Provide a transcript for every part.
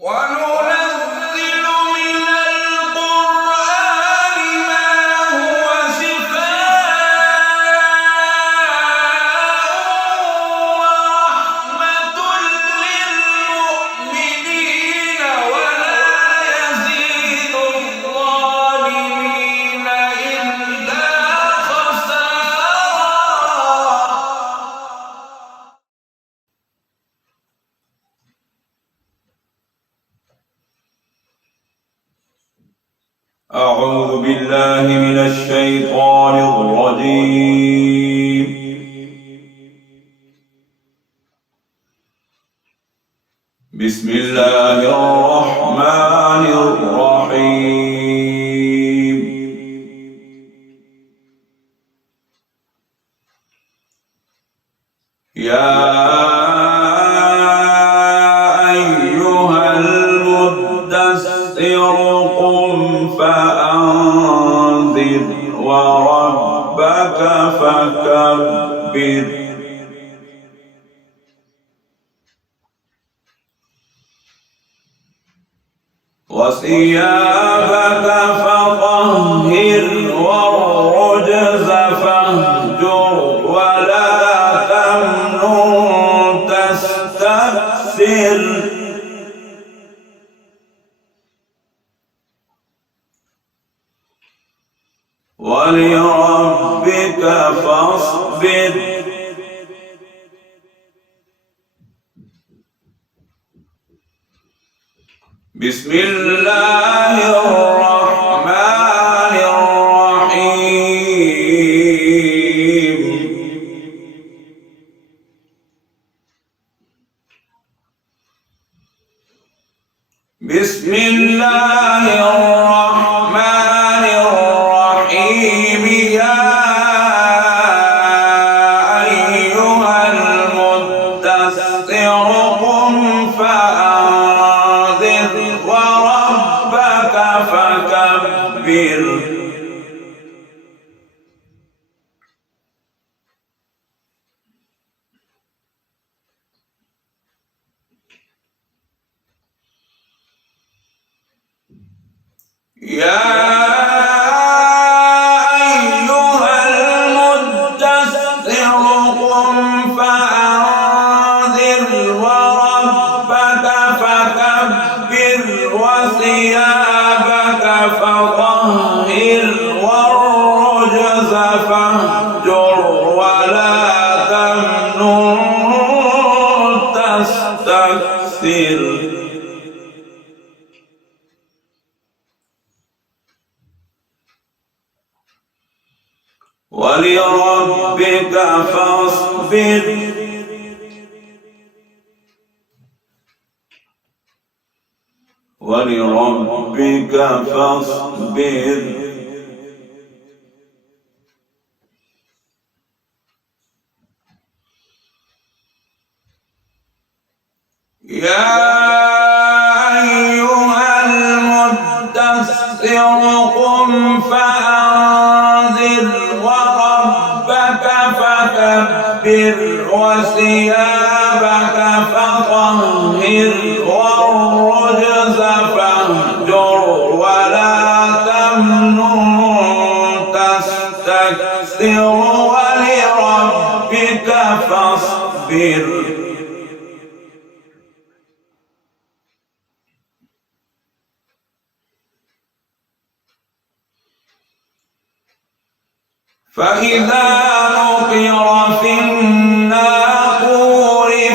وننزل من القرآن ما هو شفاء ورحمة للمؤمنين ولا يزيد الظالمين إلا خسارا. أعوذ بالله من الشيطان الرجيم. بسم الله الرحمن الرحيم. يا أيها المدثر قم فأنذر وربك فكبر وثيابك فطهر والرجز فاهجر ولا تمنن تستكثر ولربك فاصبر بسم الله الرحمن الرحيم. بسم الله الرحمن الرحيم. يا أيها المدثر قم فأنذر وربك فكبر يا أيها المدثر قم فأنذر وربك فكبر وثيابك فطهر والرجز فاهجر ولا تمنن تستكثر ولربك فاصبر ولربك فاصبر يا أيها المدثر قم فأنذر وربك فكبر وثيابك فطهر والرجز فاهجر ولا تمنن تستكثر ولربك فاصبر فإذا نقر في الناقور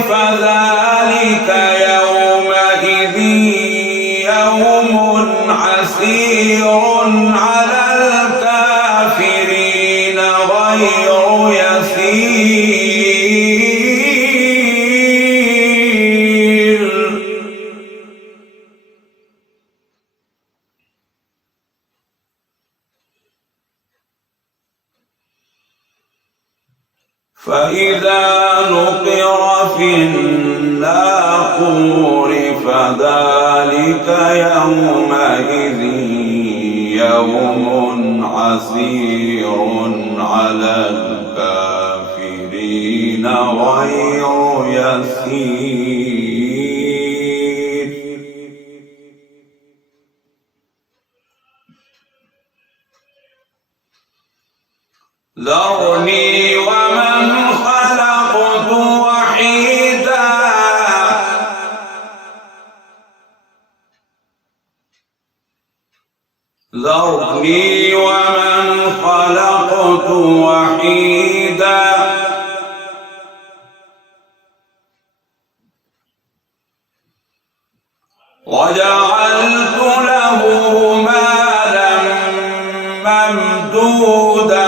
فذلك يومئذ يوم عسير على الكافرين غير يسير. فإذا نقر في الناقور فذلك يومئذ يوم عسير على الكافرين غير يسير. ذرني ومن خلقت وحيدا ذرني ومن خلقت وحيدا وجعلت له مالا ممدودا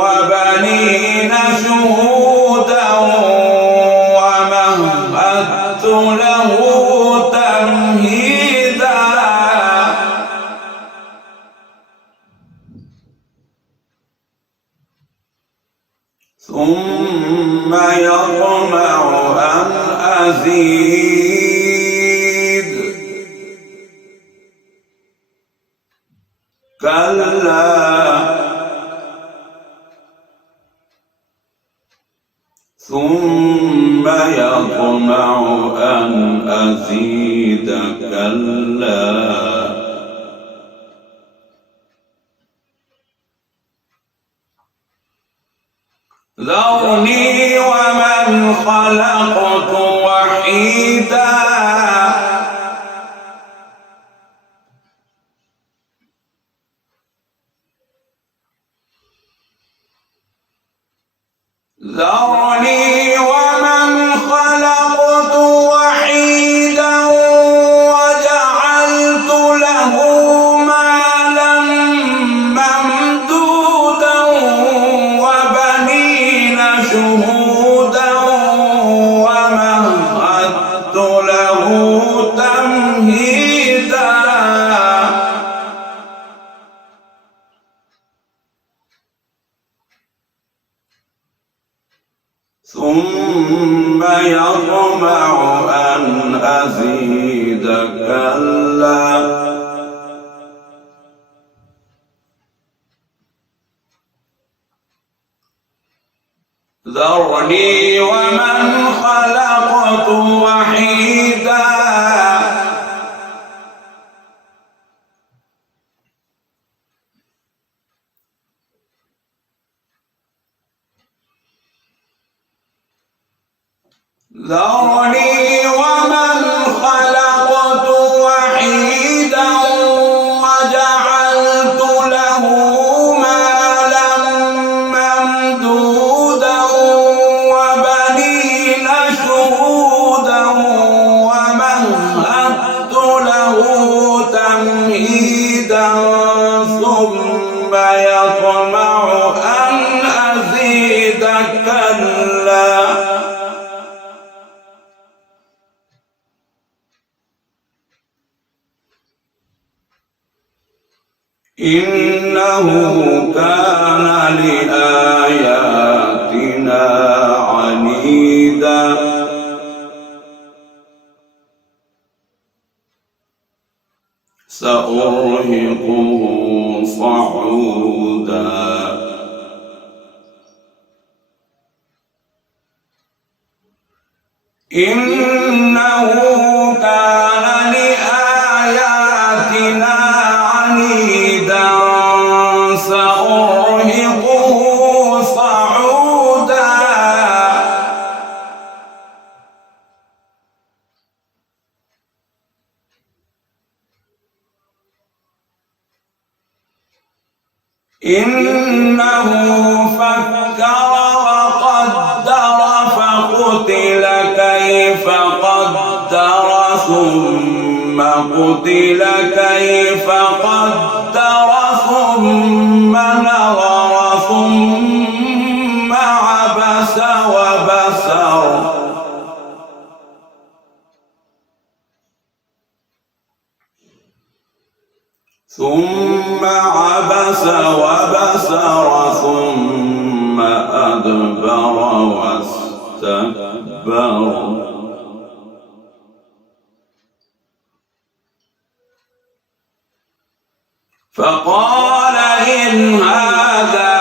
وبنين شهودا ومهدت له تمهيدا ثم يطمع أن أزيد كلا ثم يطمع أن أزيد كلا ذرني ومن خلقت وحيدا ذرني ومن خلقت وحيدا وجعلت له مالا ممدودا وبنين شهودا ومهدت له تمهيدا ثم يطمع أن أزيد كلا ذرني ومن خلقت وحيدا ذرني ومن خلقت وحيدا وجعلت له مالا ممدودا وبنين شهودا ومهدت له تمهيدا ثم يطمع أن أزيد كلا إنه كان لآياتنا عنيدا سأرهقه صعودا إنه كان لآياتنا عنيدا سأرهقه صعودا إنه فكر وقدر فقتل كيف قدر ثم قتل كيف قدر ثم نظر ثم عبس وبسر ثم عبس وبسر ثم أدبر واستكبر فقال إن هذا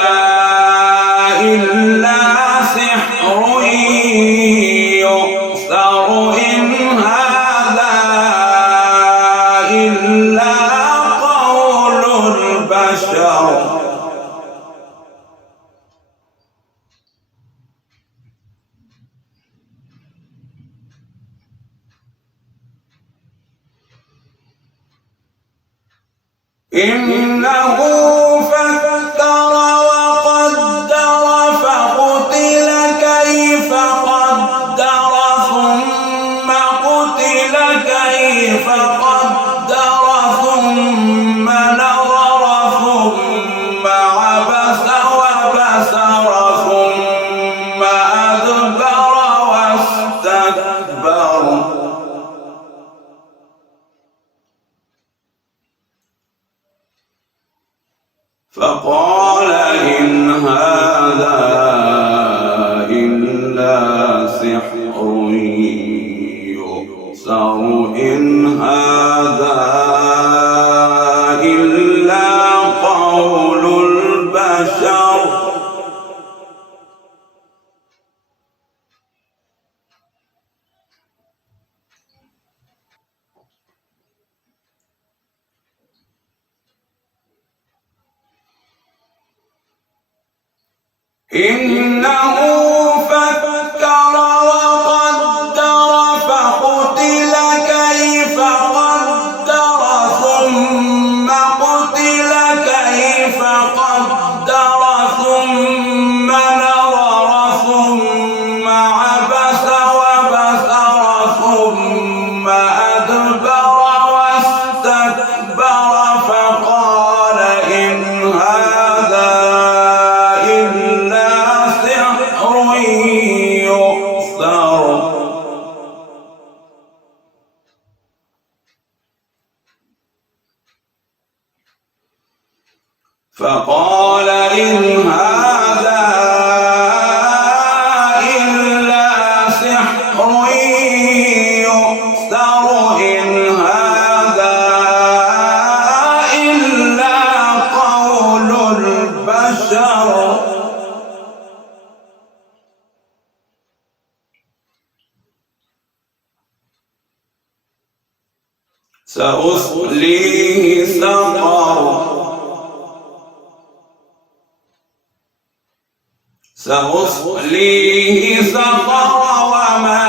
إلا سحر يؤثر إن هذا إلا قول البشر إنه فكر وقدر فقتل كيف قدر ثم قتل كيف قدر ثم نظر ثم عبس وبسر ثم أدبر واستكبر فقال إن هذا إلا سحر يؤثر إن هذا إلا قول البشر إنه فكر وقدر فقتل كيف قدر ثم قتل كيف قدر ثم نظر ثم عبس وبسر ثم أدبر واستكبر فقال إن هذا يؤثر فقال إن هذا إلا سحر يؤثر إن هذا إلا قول البشر سأصليه سقر سأصليه سقر وما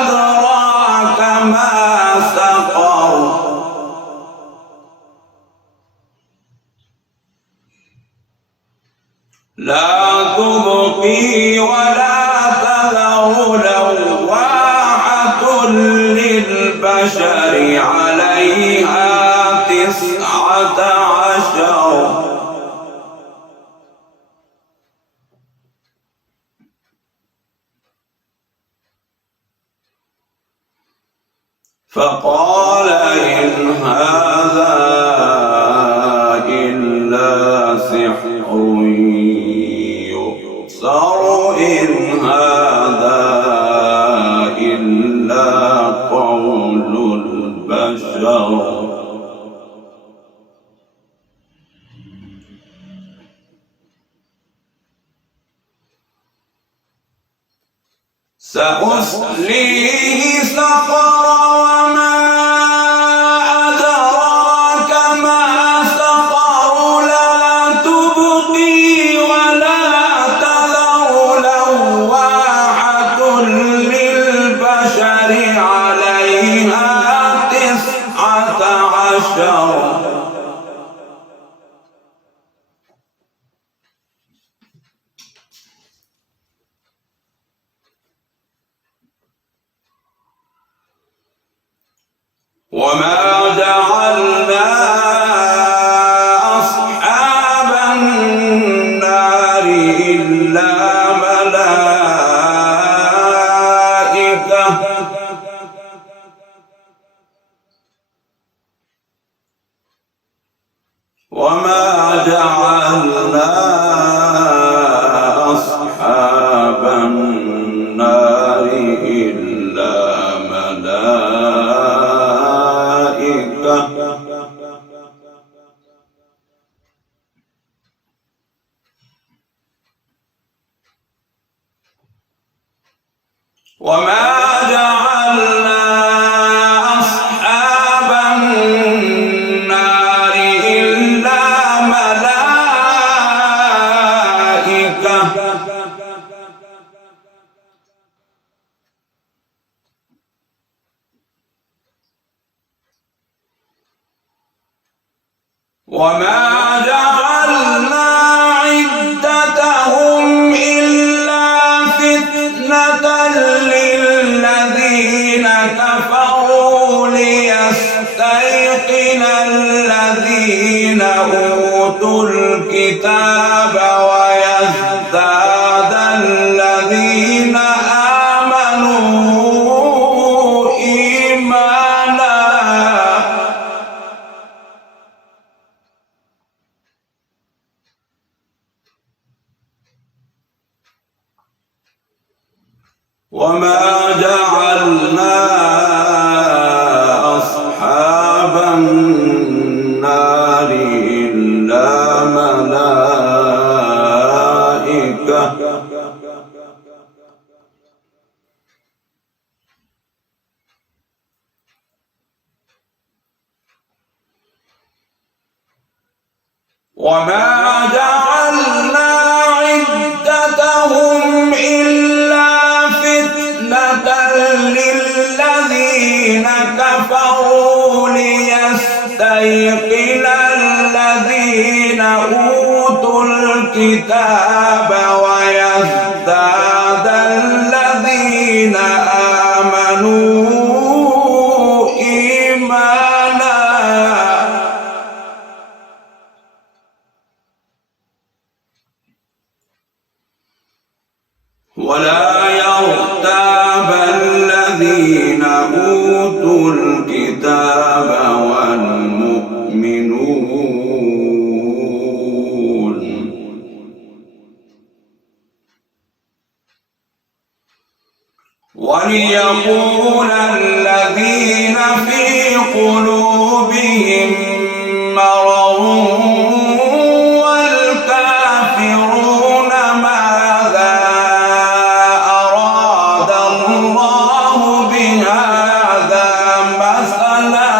أدراك ما سقر لا تبقي ولا تذر لواحة للبشر عليها 19 فقال إن هذا إلا سحر يؤثر إن هذا إلا قول البشر سأصليه سقر وما أدراك ما سقر لا تبقي ولا تذر لواحة للبشر عليها 19 وما جعلنا أصحاب النار إلا ملائكة وما جعلنا أصحاب النار إلا ملائكة وما جعلنا أصحاب النار إلا ملائكة وما جعلنا عدتهم إلا فتنة للذين كفروا ليستيقن الذين أوتوا الكتاب ويزداد الذين آمنوا إيمانا. وما جعلنا أصحاب النار إلا ملائكة وما جعلنا عدتهم إلا فتنة للذين كفروا ليستيقن الذين أوتوا الكتاب ويزداد الذين آمنوا إيمانا. ولا يرتاب الذين أوتوا الكتاب والمؤمنون وليقول الذين في قلوبهم مرض والكافرون ماذا أراد الله بهذا مثلا.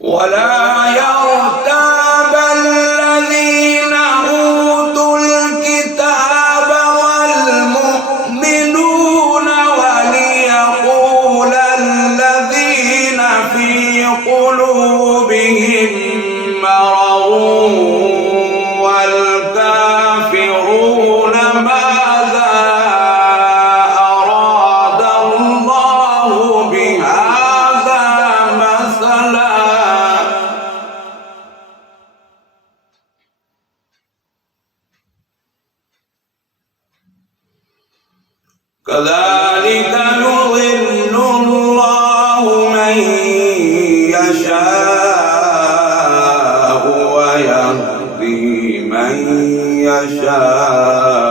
ولا يرتاب الذين أوتوا الكتاب والمؤمنون وليقول الذين في قلوبهم مرض والكافرون ماذا أراد الله بهذا مثلا. كذلك يضل الله من يشاء ويهدي من يشاء.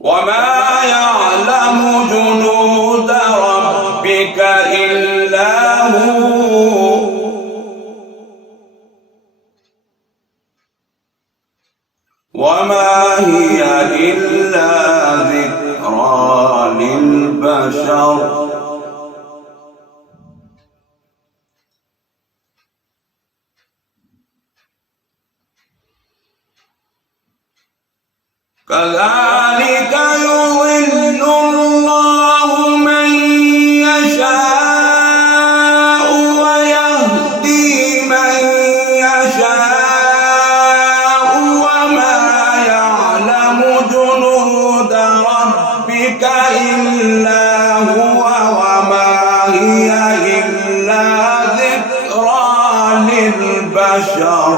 وما يعلم جنود ربك إلا هو وما هي إلا ذكرى للبشر. كذلك يضل الله من يشاء ويهدي من يشاء. وما يعلم جنود ربك إلا هو وما هي إلا ذكرى للبشر.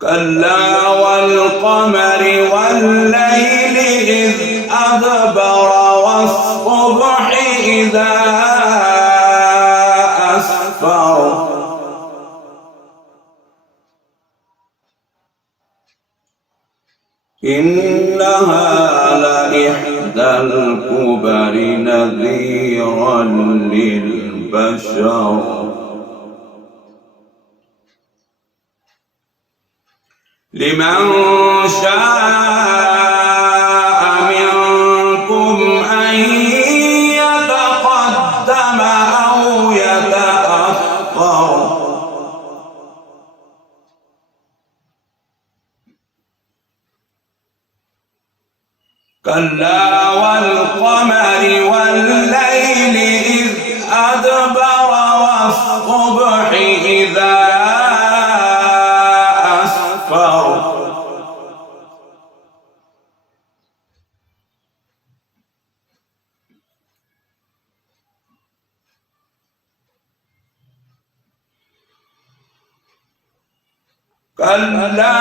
كلا والقمر والليل إذ أدبر والصبح إذا أسفر. إنها لإحدى الكبر نذيرا للبشر. لمن شاء كلا والقمر والليل إذ أدبر والصبح إذا أسفر كلا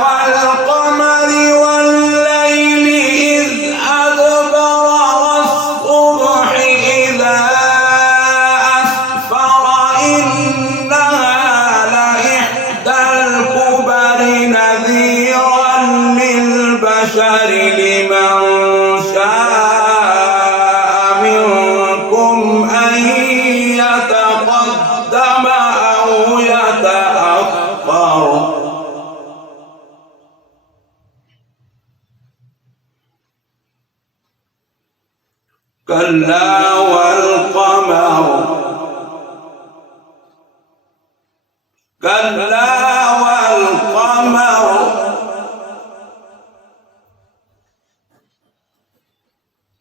والقمر والليل إذ أدبر والصبح إذا أسفر إنها لإحدى الكبر نذيرا للبشر لمن شاء منكم أن يتقدم أو يتأخر كلا والقمر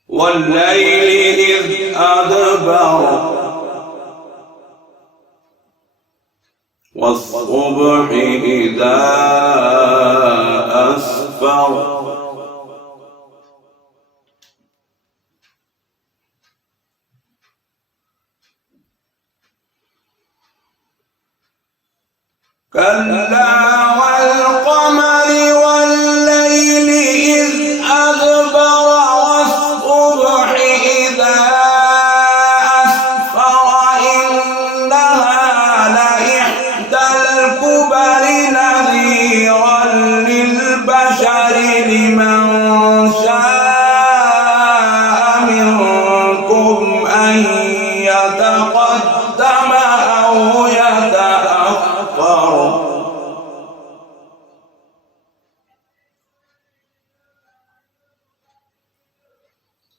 والليل إذ أدبر والصبح إذا أسفر كلا والقمر والليل إذ أدبر والصبح إذا أسفر إنها لإحدى الكبر نذيرا للبشر لمن شاء منكم أن يتقدم أو يتأخر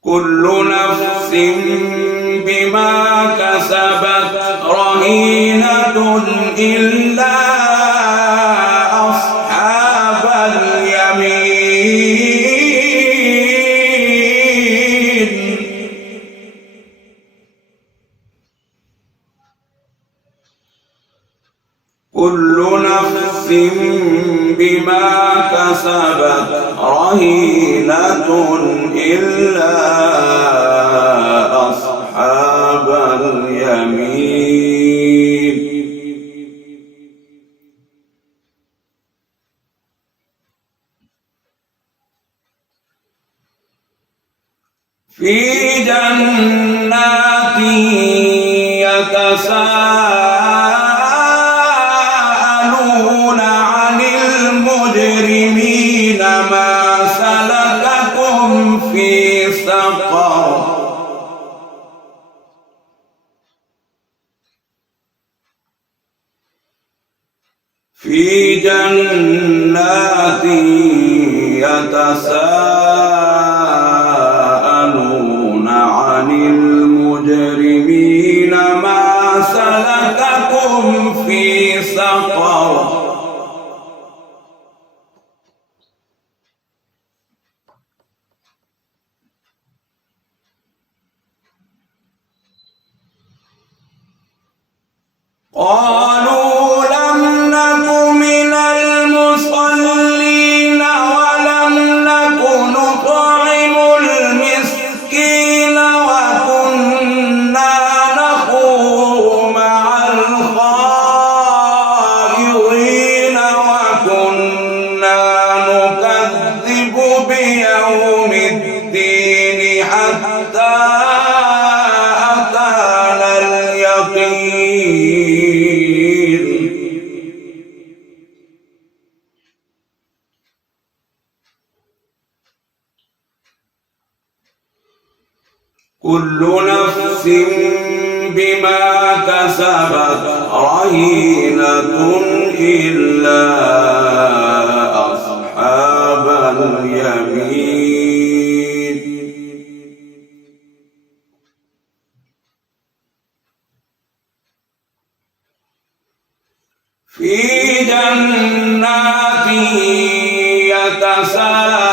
كل نفس بما كسبت رهينة إلا أصحاب اليمين كل نفس بما كسبت رهينة إلا أصحاب اليمين في جنات يتساءلون عن المجرمين ما سلككم في سقر في جنات يتساءلون عن المجرمين ما سلككم في سقر قالوا لم نك من المصلين ولم نك نطعم المسكين وكنا نخوض مع الخائضين وكنا نكذب بيوم الدين حتى أتانا اليقين كل نفس بما كسبت رهينة إلا أصحاب اليمين في جنات يتساءلون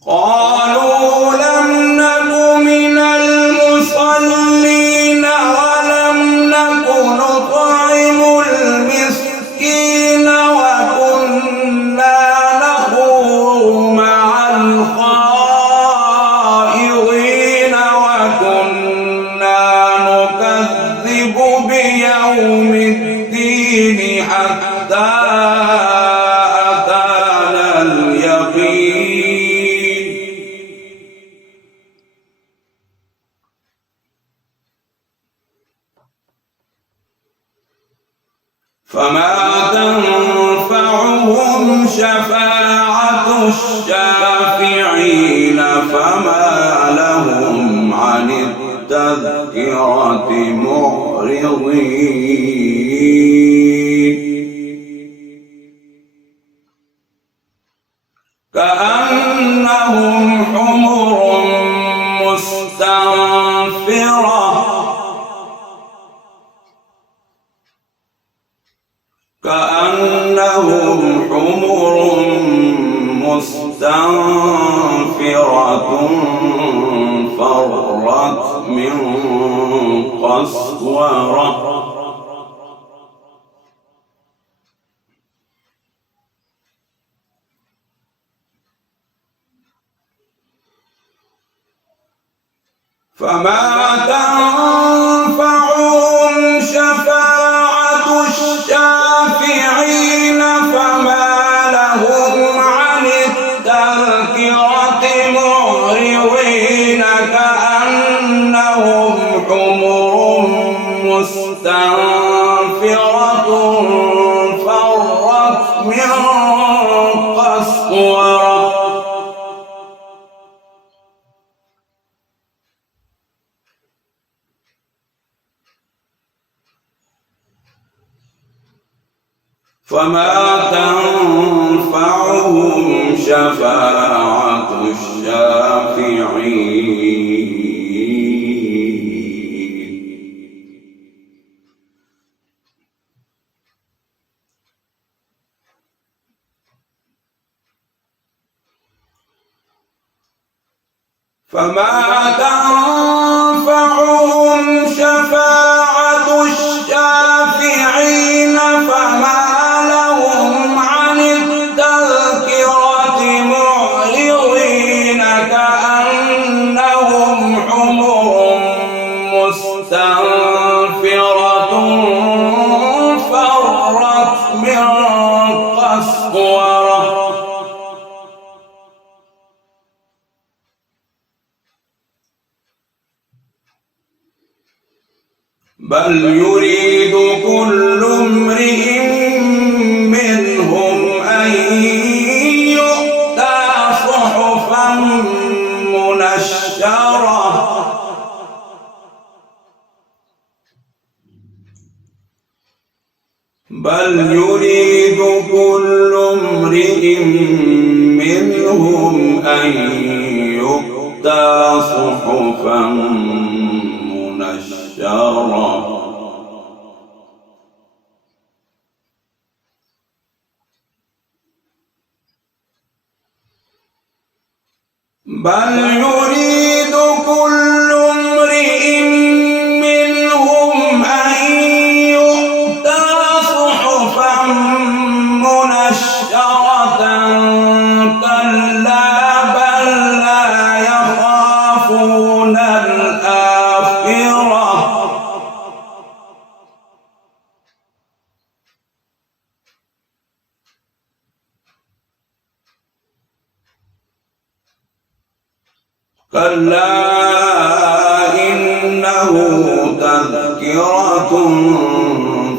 قالوا لم نك من المصلين ولم نك نطعم المسكين وكنا نخوض مع الخائضين وكنا نكذب بيوم الدين حتى أتانا اليقين فما تنفعهم شفاعة الشافعين فما لهم عن التذكرة معرضين كأنهم حمر مستنفرة فرت من قسورة فما تنفعهم شفاعة الشافعين فما لهم عن التذكرة معرضين كأنهم حمر مستنفرة فرت من قسورة فما تنفعهم شفاعة الشافعين فما تنفعهم شفاعة الشافعين فما مستنفرة فرت من قسورة بل يريد كل امرئ منهم أن يؤتى صحفا منشرة بل يريد كل امرئ منهم أن يؤتى صحفا منشرة بل يريد كل امرئ منهم أن يؤتى صحفا منشرة كلا بل لا يخافون الآخرة كلا إنه تذكرة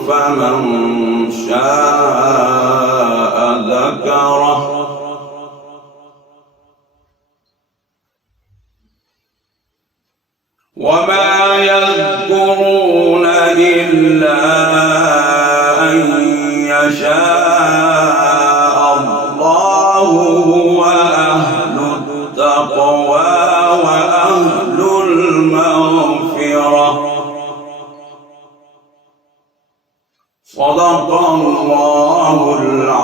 فمن شاء ذكره وما يذكرون إلا أن يشاء الله هو أهل التقوى وأهل المغفرة صدق الله العظيم.